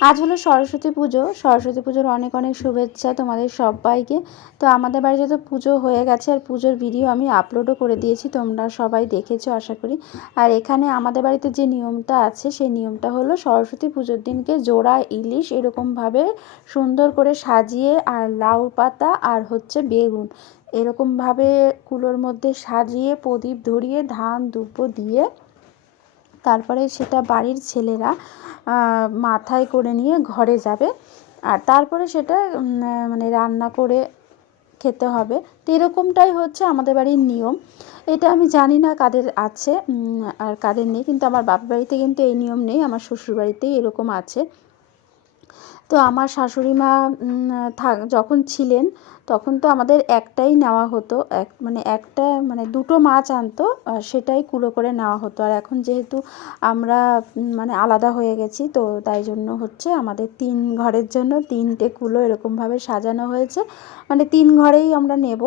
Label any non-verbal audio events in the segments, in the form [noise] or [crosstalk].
আজ হলো সরস্বতী পুজো। সরস্বতী পুজোর অনেক অনেক শুভেচ্ছা তোমাদের সবাইকে। তো আমাদের বাড়িতে তো পুজো হয়ে গেছে আর পুজোর ভিডিও আমি আপলোডও করে দিয়েছি, তোমরা সবাই দেখেছ আশা করি। আর এখানে আমাদের বাড়িতে যে নিয়মটা আছে, সেই নিয়মটা হলো সরস্বতী পুজোর দিনকে জোড়া ইলিশ এরকমভাবে সুন্দর করে সাজিয়ে আর লাউ পাতা আর হচ্ছে বেগুন এরকমভাবে কুলোর মধ্যে সাজিয়ে প্রদীপ ধরিয়ে ধান দুপো দিয়ে তারপরে সেটা বাড়ির ছেলেরা মাথায় করে নিয়ে ঘরে যাবে। আর তারপরে সেটা মানে রান্না করে খেতে হবে। তো এরকমটাই হচ্ছে আমাদের বাড়ির নিয়ম। এটা আমি জানি না কাদের আছে আর কাদের নেই, কিন্তু আমার বাপের বাড়িতে কিন্তু এই নিয়ম নেই, আমার শ্বশুর বাড়িতেই এরকম আছে। তো আমার শাশুড়ি মা থাক যখন ছিলেন তখন তো আমাদের একটাই নেওয়া হতো, এক মানে একটা মানে দুটো মাছ আনতো সেটাই কুলো করে নেওয়া হতো। আর এখন যেহেতু আমরা মানে আলাদা হয়ে গেছি, তো তাই জন্য হচ্ছে আমাদের তিন ঘরের জন্য তিনটে কুলো এরকমভাবে সাজানো হয়েছে। মানে তিন ঘরেই আমরা নেব।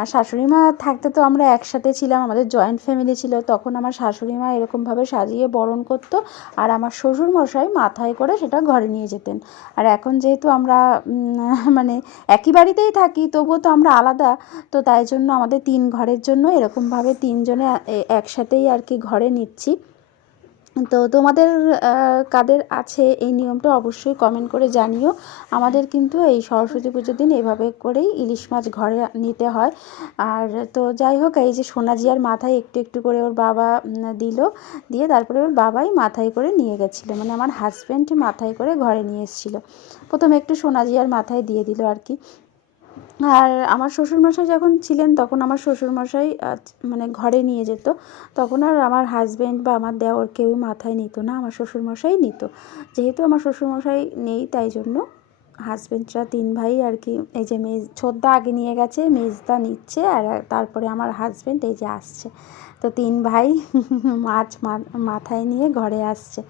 আর শাশুড়ি মা থাকতে তো আমরা একসাথে ছিলাম, আমাদের জয়েন্ট ফ্যামিলি ছিল, তখন আমার শাশুড়ি মা এরকমভাবে সাজিয়ে বরণ করতো, আর আমার শ্বশুর মশাই মাথায় করে সেটা ঘরে নিয়ে যেতেন। আর এখন যেহেতু আমরা মানে একই বাড়িতেই থাকি তবুও তো আমরা আলাদা। তো তাই জন্য আমাদের তিন ঘরের জন্য এরকমভাবে তিনজনে একসাথেই আর কি ঘরে নিচ্ছি। তো তোমাদের কাদের আছে এই নিয়মটা অবশ্যই কমেন্ট করে জানিও। আমাদের কিন্তু এই সরস্বতী পুজোর দিন এভাবে করেই ইলিশ মাছ ঘরে নিতে হয়। আর তো যাই হোক, এই যে সোনাজিয়ার মাথায় একটু একটু করে ওর বাবা দিল। দিয়ে তারপরে ওর বাবাই মাথায় করে নিয়ে গেছিল। মানে আমার হাজব্যান্ড মাথায় করে ঘরে নিয়ে এসেছিল। প্রথমে একটু সোনাজিয়ার মাথায় দিয়ে দিল আর কি। আর আমার শ্বশুরমশাই যখন ছিলেন, তখন আমার শ্বশুরমশাই মানে ঘরে নিয়ে যেত। তখন আর আমার হাজব্যান্ড বা আমার দেওর কেউই মাথায় নিত না, আমার শ্বশুরমশাই নিত। যেহেতু আমার শ্বশুরমশাই নেই, তাই জন্য হাজব্যান্ডরা তিন ভাই আর কি, এই যে মেজ, ছোদ্দা আগে নিয়ে গেছে, মেজদা নিচ্ছে, আর তারপরে আমার হাজব্যান্ড এই যে আসছে। তো তিন ভাই, [laughs] মাছ মাথায় নিয়ে ঘরে আসছে।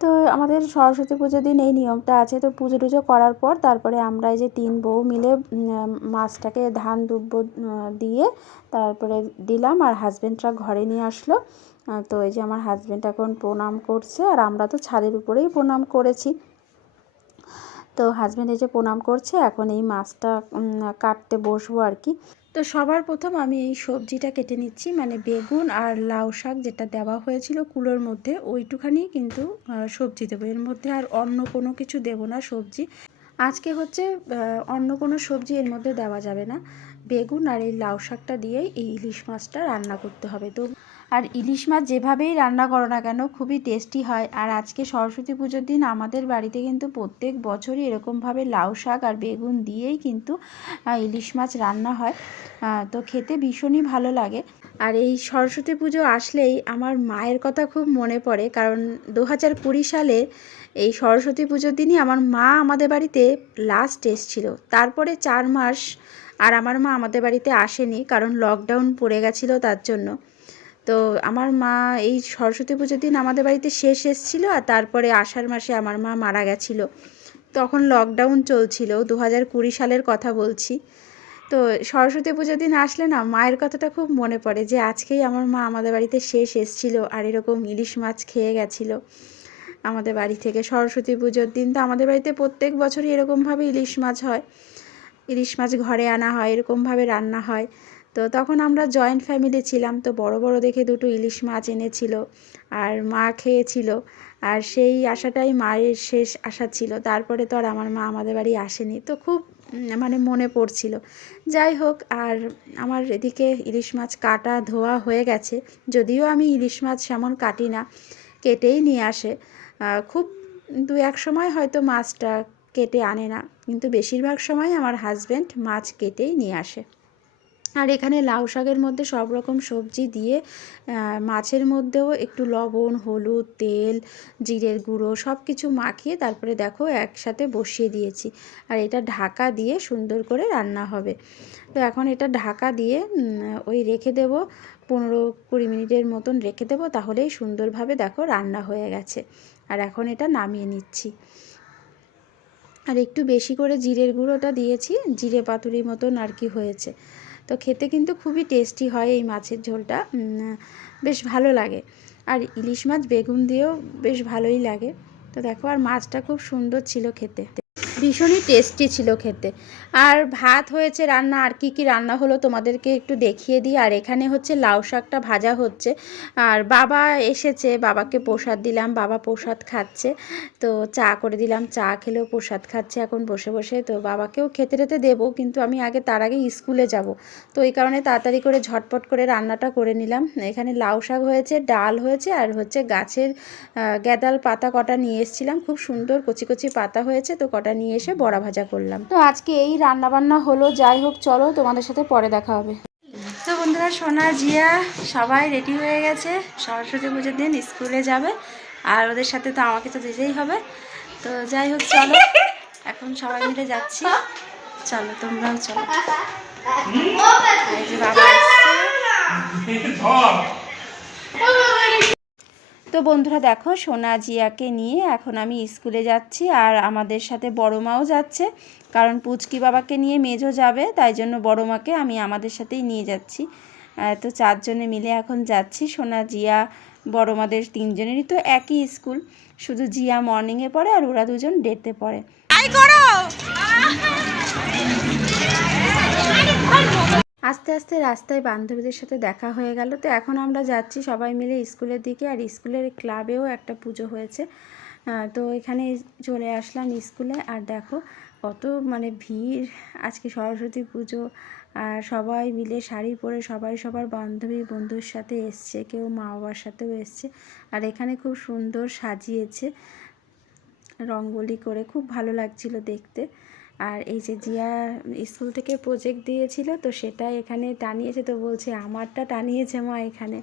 তো আমাদের সরস্বতী পুজোর দিন এই নিয়মটা আছে। তো পুজো টুজো করার পর তারপরে আমরা এই যে তিন বউ মিলে মাছটাকে ধান, দুব্ব দিয়ে তারপরে দিলাম আর হাজব্যান্ডরা ঘরে নিয়ে আসলো। তো এই যে আমার হাজব্যান্ড এখন প্রণাম করছে আর আমরা তো ছাদের উপরেই প্রণাম করেছি। তো হাজব্যান্ড এই যে প্রণাম করছে, এখন এই মাছটা কাটতে বসবো আর কি। তো সবার প্রথম আমি এই সবজিটা কেটে নিচ্ছি মানে বেগুন আর লাউ শাক যেটা দেওয়া হয়েছিল কুলোর মধ্যে, ওইটুখানি কিন্তু সবজি দেবো। এর মধ্যে আর অন্য কোনো কিছু দেবো না সবজি। আজকে হচ্ছে অন্য কোনো সবজি এর মধ্যে দেওয়া যাবে না। বেগুন আর এই লাউ শাকটা দিয়েই এই ইলিশ মাছটা রান্না করতে হবে। তো আর ইলিশ মাছ যেভাবেই রান্না করো না কেন, খুবই টেস্টি হয়। আর আজকে সরস্বতী পুজোর দিন আমাদের বাড়িতে কিন্তু প্রত্যেক বছরই এরকমভাবে লাউ শাক আর বেগুন দিয়েই কিন্তু ইলিশ মাছ রান্না হয়। তো খেতে ভীষণই ভালো লাগে। আর এই সরস্বতী পুজো আসলেই আমার মায়ের কথা খুব মনে পড়ে। কারণ দু হাজার কুড়ি সালে এই সরস্বতী পুজোর দিনই আমার মা আমাদের বাড়িতে লাস্ট এসেছিল তারপরে চার মাস আর আমার মা আমাদের বাড়িতে আসেনি কারণ লকডাউন পড়ে গেছিল তার জন্য। তো আমার মা এই সরস্বতী পুজোর দিন আমাদের বাড়িতে শেষ এসেছিল আর তারপরে আষাঢ় মাসে আমার মা মারা গেছিল। তখন লকডাউন চলছিল দু হাজার কুড়ি সালের কথা বলছি। তো সরস্বতী পুজোর দিন আসলে না মায়ের কথাটা খুব মনে পড়ে যে আজকেই আমার মা আমাদের বাড়িতে শেষ এসেছিল আর এরকম ইলিশ মাছ খেয়ে গেছিল আমাদের বাড়ি থেকে। সরস্বতী পুজোর দিন তো আমাদের বাড়িতে প্রত্যেক বছরই এরকমভাবে ইলিশ মাছ হয়। ইলিশ মাছ ঘরে আনা হয়, এরকমভাবে রান্না হয়। তো তখন আমরা জয়েন্ট ফ্যামিলি ছিলাম তো বড় বড় দেখে দুটো ইলিশ মাছ এনেছিল আর মা খেয়েছিল আর সেই আশাটাই মায়ের শেষ আশা ছিল। তারপরে তো আর আমার মা আমাদের বাড়ি আসেনি। তো খুব মানে মনে পড়ছিল। যাই হোক, আর আমার এদিকে ইলিশ মাছ কাটা ধোয়া হয়ে গেছে। যদিও আমি ইলিশ মাছ সেমন কাটি না, কেটেই নিয়ে আসে। খুব দু এক সময় হয়তো মাছটা কেটে আনে না, কিন্তু বেশিরভাগ সময় আমার হাজব্যান্ড মাছ কেটেই নিয়ে আসে। আর এখানে লাউ শাকের মধ্যে সব রকম সবজি দিয়ে মাছের মধ্যেও একটু লবণ, হলুদ, তেল, জিরের গুঁড়ো সব কিছু মাখিয়ে তারপরে দেখো একসাথে বসিয়ে দিয়েছি। আর এটা ঢাকা দিয়ে সুন্দর করে রান্না হবে। তো এখন এটা ঢাকা দিয়ে ওই রেখে দেব, পনেরো কুড়ি মিনিটের মতন রেখে দেবো, তাহলেই সুন্দরভাবে দেখো রান্না হয়ে গেছে। আর এখন এটা নামিয়ে নিচ্ছি। আর একটু বেশি করে জিরের গুঁড়োটা দিয়েছি, জিরে পাতুরি মতন আর কি হয়েছে। তো খেতে কিন্তু খুবই টেস্টি হয় এই মাছের ঝোলটা। বেশ ভালো লাগে। আর ইলিশ মাছ বেগুন দিয়েও বেশ ভালোই লাগে। তো দেখো, আর মাছটা খুব সুন্দর ছিল খেতে। ভীষণই টেস্টি ছিল খেতে। আর ভাত হয়েছে রান্না, আর কি কি রান্না হলো তোমাদেরকে একটু দেখিয়ে দিই। আর এখানে হচ্ছে লাউ শাকটা ভাজা হচ্ছে। আর বাবা এসেছে, বাবাকে প্রসাদ দিলাম, বাবা প্রসাদ খাচ্ছে। তো চা করে দিলাম, চা খেলেও প্রসাদ খাচ্ছে এখন বসে বসে। তো বাবাকেও খেতে টেতে দেবো, কিন্তু আমি আগে তার আগে স্কুলে যাব। তো এই কারণে তাড়াতাড়ি করে ঝটপট করে রান্নাটা করে নিলাম। এখানে লাউ শাক হয়েছে, ডাল হয়েছে, আর হচ্ছে গাছের গ্যাদাল পাতা কটা নিয়ে এসেছিলাম। খুব সুন্দর কচি কচি পাতা হয়েছে, তো কটা নিয়ে এসে বড়া ভাজা করলাম। তো আজকে এই রান্না বান্না হলো যাই হোক চলো তোমাদের সাথে পরে দেখা হবে। তো বন্ধুরা সোনা জিয়া সবাই রেডি হয়ে গেছে। সরস্বতী পুজোর দিন স্কুলে যাবে আর ওদের সাথে তো আমাকে তো যেতেই হবে। তো যাই হোক চলো। এখন সবাই মিলে যাচ্ছি। চলো তোমরাও চলো। এই যে বাবা আসছে। তো বন্ধুরা দেখো, সোনা জিয়াকে নিয়ে এখন আমি স্কুলে যাচ্ছি আর আমাদের সাথে বড় মাও যাচ্ছে। কারণ পুচকি বাবাকে নিয়ে মেজো যাবে, তাই জন্য বড় মাকে আমি আমাদের সাথেই নিয়ে যাচ্ছি। তো চারজনে মিলে এখন যাচ্ছি। সোনা, জিয়া বড় মাদের তিনজনেরই তো একই স্কুল। শুধু জিয়া মর্নিংয়ে পড়ে আর ওরা দুজন ডেতে পড়ে। আস্তে আস্তে রাস্তায় বান্ধবীদের সাথে দেখা হয়ে গেল। তো এখন আমরা যাচ্ছি সবাই মিলে স্কুলের দিকে। আর স্কুলের ক্লাবেও একটা পুজো হয়েছে। তো এখানে চলে আসলাম স্কুলে। আর দেখো কত মানে ভিড়। আজকে সরস্বতী পুজো। আর সবাই মিলে শাড়ি পরে সবাই সবার বান্ধবী বন্ধুর সাথে এসছে। কেউ মা বাবার সাথেও এসছে। আর এখানে খুব সুন্দর সাজিয়েছে। রঙ্গোলি করে খুব ভালো লাগছিল দেখতে। আর এই যে জিয়া স্কুল থেকে প্রজেক্ট দিয়েছিল, তো সেটা এখানে টানিয়েছে, তো বলছে আমারটা টানিয়েছে মা এখানে।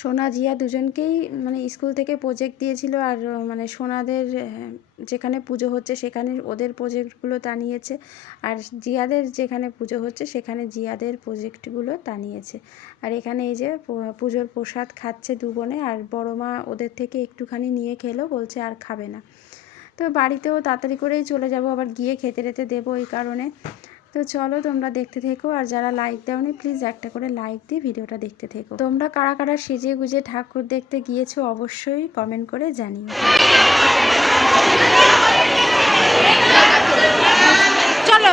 সোনা, জিয়া দুজনকেই মানে স্কুল থেকে প্রজেক্ট দিয়েছিল, আর মানে সোনাদের যেখানে পুজো হচ্ছে সেখানে ওদের প্রজেক্টগুলো টানিয়েছে, আর জিয়াদের যেখানে পুজো হচ্ছে সেখানে জিয়াদের প্রজেক্টগুলো টানিয়েছে। আর এখানে এই যে পুজোর প্রসাদ খাচ্ছে দু বোনে আর বড় মা ওদের থেকে একটুখানি নিয়ে খেলো, বলছে আর খাবে না। তো বাড়িতেও তাড়াতাড়ি করেই চলে যাব, আবার গিয়ে খেতে রেতে দেবো এই কারণে। তো চলো তোমরা দেখতে থেকো, আর যারা লাইক দাওনি প্লিজ একটা করে লাইক দিয়ে ভিডিওটা দেখতে থেকো। তোমরা কারা কারা সেজে গুজে ঠাকুর দেখতে গিয়েছো, অবশ্যই কমেন্ট করে জানিও। চলো।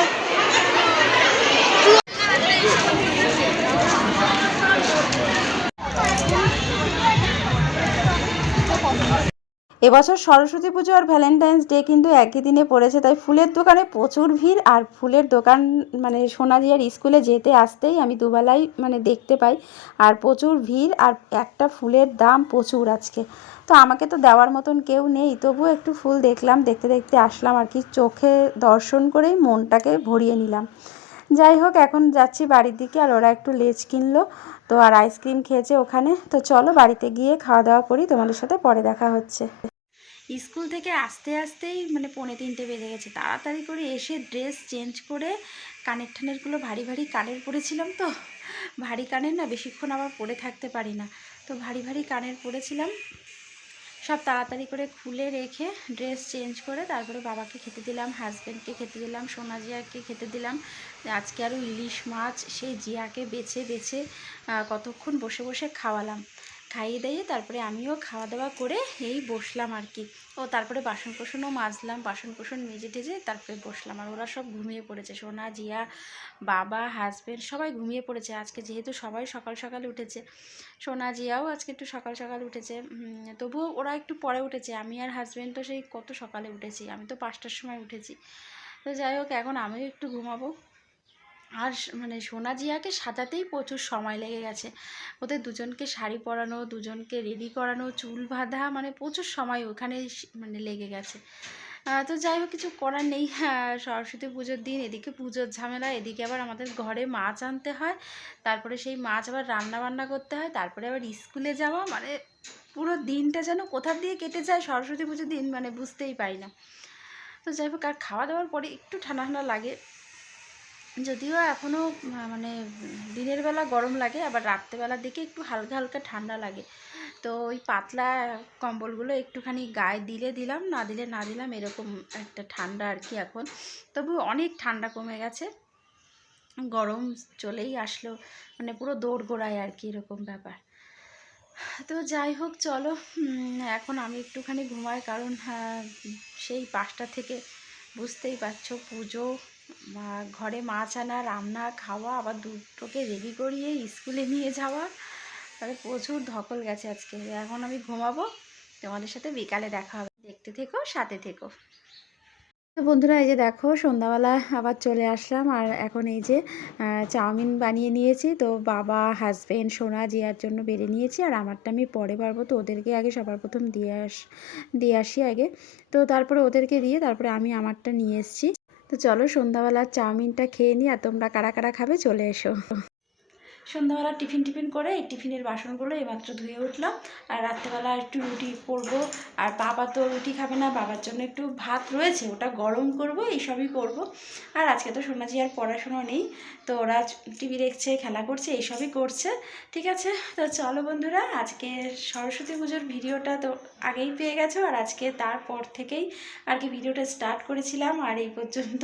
এবছর সরস্বতী পুজো আর ভ্যালেন্টাইন্স ডে কিন্তু একই দিনে পড়েছে, তাই ফুলের দোকানে প্রচুর ভিড় আর ফুলের দোকান মানে সোনাদিয়ার স্কুলে যেতে আসতেই আমি দুবেলাই মানে দেখতে পাই আর প্রচুর ভিড় আর একটা ফুলের দাম প্রচুর আজকে। তো আমাকে তো দেওয়ার মতন কেউ নেই, তবুও একটু ফুল দেখলাম, দেখতে দেখতে আসলাম আর কি চোখে দর্শন করেই মনটাকে ভরিয়ে নিলাম। যাই হোক, এখন যাচ্ছি বাড়ির দিকে আর ওরা একটু লেজ কিনলো। তো আর আইসক্রিম খেয়েছে ওখানে। তো চলো বাড়িতে গিয়ে খাওয়া দাওয়া করি, তোমাদের সাথে পরে দেখা হচ্ছে। স্কুল থেকে আস্তে আস্তেই মানে পৌনে তিনটে বেজে গেছে। তাড়াতাড়ি করে এসে ড্রেস চেঞ্জ করে কানের ঠানেরগুলো ভারী ভারী কানের পরেছিলাম তো। ভারী কানের না বেশিক্ষণ আবার পরে থাকতে পারি না। তো ভারী ভারী কানের পরেছিলাম। সব তাড়াতাড়ি করে খুলে রেখে ড্রেস চেঞ্জ করে তারপরে বাবাকে খেতে দিলাম হাজব্যান্ডকে খেতে দিলাম সোনা জিয়াকে খেতে দিলাম। আজকে আরও ইলিশ মাছ, সেই জিয়াকে বেছে বেছে কতক্ষণ বসে বসে খাওয়ালাম। খাইয়ে দিয়ে তারপরে আমিও খাওয়া দাওয়া করে এই বসলাম আর কি। ও তারপরে বাসন কোসনও মাজলাম বাসন কোসন মেজে টেজে তারপরে বসলাম। আর ওরা সব ঘুমিয়ে পড়েছে, সোনা, জিয়া, বাবা হাজব্যান্ড সবাই ঘুমিয়ে পড়েছে। আজকে যেহেতু সবাই সকাল সকাল উঠেছে, সোনা, জিয়াও আজকে একটু সকাল সকাল উঠেছে। তবুও ওরা একটু পরে উঠেছে। আমি আর হাজব্যান্ড তো সেই কত সকালে উঠেছি, আমি তো পাঁচটার সময় উঠেছি। তো যাই হোক, এখন আমিও একটু ঘুমাবো। আর মানে সোনা জিয়াকে সাজাতেই প্রচুর সময় লেগে গেছে। ওদের দুজনকে শাড়ি পরানো দুজনকে রেডি করানো চুল বাঁধা মানে প্রচুর সময় ওখানে মানে লেগে গেছে। তো যাই হোক কিছু করার নেই। হ্যাঁ, সরস্বতী পুজোর দিন এদিকে পুজোর ঝামেলা এদিকে আবার আমাদের ঘরে মাছ আনতে হয়। তারপরে সেই মাছ আবার রান্না বান্না করতে হয়। তারপরে আবার স্কুলে যাওয়া মানে পুরো দিনটা যেন কোথা দিয়ে কেটে যায় সরস্বতী পুজোর দিন মানে বুঝতেই পারি না। তো যাই হোক আর খাওয়া দাওয়ার পরে একটু ঠান্ডা ঠান্ডা লাগে। যদিও এখনও মানে দিনের বেলা গরম লাগে, আবার রাত্রেবেলার দিকে একটু হালকা হালকা ঠান্ডা লাগে। তো ওই পাতলা কম্বলগুলো একটুখানি গায়ে দিলে দিলাম, না দিলে না দিলাম, এরকম একটা ঠান্ডা আর কি এখন। তবু অনেক ঠান্ডা কমে গেছে। গরম চলেই আসলো মানে পুরো দৌড় গোড়ায় আর কি এরকম ব্যাপার। তো যাই হোক, চলো এখন আমি একটুখানি ঘুমাই, কারণ সেই পাঁচটা থেকে বুঝতেই পারছ, পুজো ঘরে মাছ আনা, রান্না, খাওয়া, আবার দুটোকে রেডি করিয়ে স্কুলে নিয়ে যাওয়া। তাহলে প্রচুর ধকল গেছে আজকে। এখন আমি ঘুমাবো। তোমাদের সাথে বিকালে দেখা হবে। দেখতে থেকো, সাথে থেকো। তো বন্ধুরা, এই যে দেখো, সন্ধ্যাবেলা আবার চলে আসলাম। আর এখন এই যে চাউমিন বানিয়ে নিয়েছি। তো বাবা হাজবেন্ড সোনা, জিয়ার জন্য বেড়ে নিয়েছি। আর আমারটা আমি পরে পারব। তো ওদেরকে আগে সবার প্রথম দিয়ে আস, দিয়ে আসি আগে। তো তারপরে ওদেরকে দিয়ে তারপরে আমি আমারটা নিয়ে এসেছি। তো চলো সন্ধ্যাবেলা চাউমিনটা খেয়ে নিয়ে আর তোমরা কারা কারা খাবে চলে এসো। সন্ধ্যাবেলা টিফিন টিফিন করে এই টিফিনের বাসনগুলো এইমাত্র ধুয়ে উঠলাম। আর রাত্রেবেলা একটু রুটি করব। আর বাবা তো রুটি খাবে না, বাবার জন্য একটু ভাত রয়েছে, ওটা গরম করব এইসবই করব। আর আজকে তো সোনাজি আর পড়াশোনা নেই, তো ওরা টিভি দেখছে, খেলা করছে এইসবই করছে। ঠিক আছে? তো চলো বন্ধুরা, আজকে সরস্বতী পুজোর ভিডিওটা তো আগেই পেয়ে গেছো, আর আজকে তারপর থেকেই আর কি ভিডিওটা স্টার্ট করেছিলাম। আর এই পর্যন্ত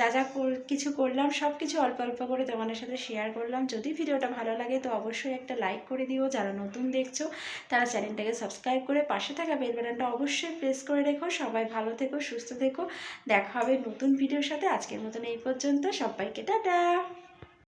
যা যা কিছু করলাম সব কিছু অল্প অল্প করে তোমাদের সাথে শেয়ার করলাম। যদি ভিডিওটা ভালো লাগে, তো অবশ্যই একটা লাইক করে দিও। যারা নতুন দেখছ, তারা চ্যানেলটাকে সাবস্ক্রাইব করে পাশে থাকা বেল বাটনটা অবশ্যই প্রেস করে রেখো। সবাই ভালো থেকো, সুস্থ থেকো। দেখা হবে নতুন ভিডিওর সাথে। আজকের মতন এই পর্যন্ত। সবাইকে টাটা!